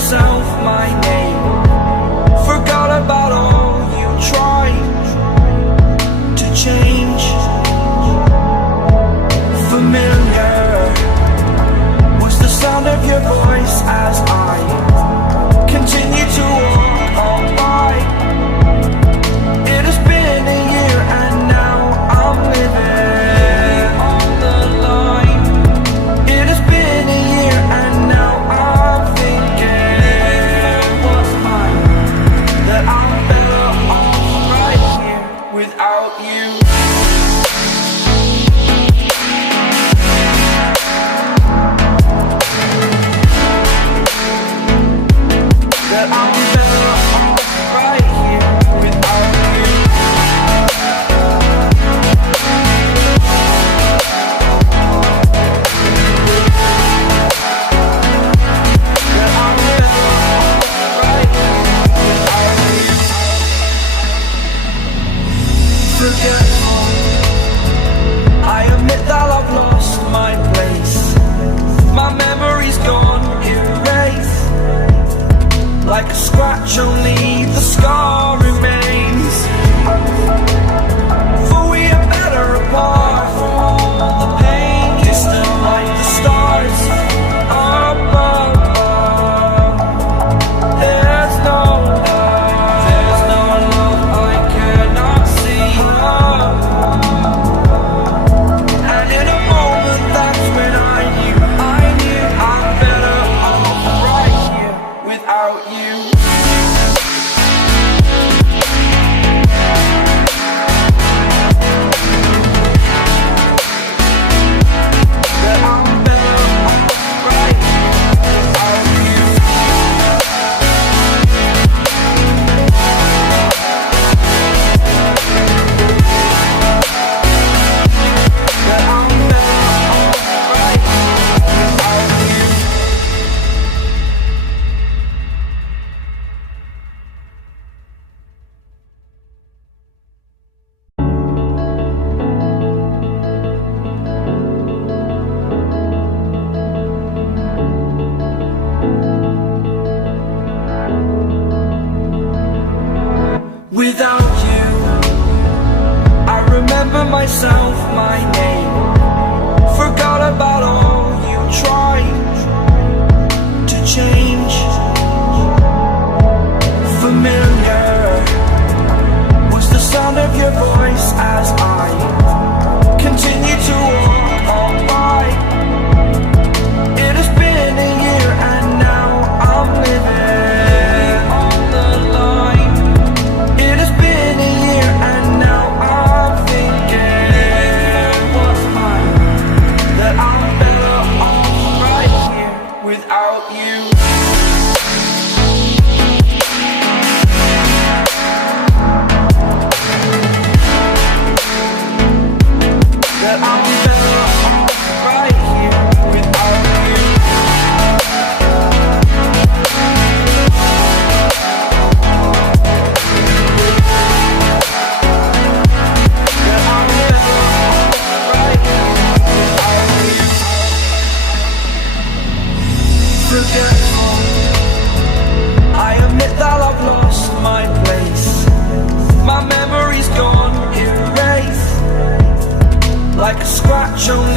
myself my name. Forgot about all you tried to change. Familiar was the sound of your voice as I continue to walk on by. It has been a year and now I'm living on the line. It has been a year and now I'm thinking what's mine, that I'm better off right here without you. That I'm better off right here without you. That I'm better off right here without you. Forgetful, I admit that I've lost my place. My memory's gone erased. Like a scratch, only the scar remains. For we are better apart from all the pain. Distant like the stars above. There's no love I cannot see. And in a moment, that's when I knew I'm better off right here without you. That I'm better off right here without you. That I'm better off right here without you. Without you, I remember myself, my name. Forgot about all you tried to change. Familiar was the sound of your voice as I continue to walk on by. It has been a year and now I'm living on the line. It has been a year and now I'm thinking what's mine, that I'm better off right here without you. That I'm better off right here without you. That I'm better off right here without you. Forgetful, I admit that I've lost my place. My memory's gone erased. Like a scratch, only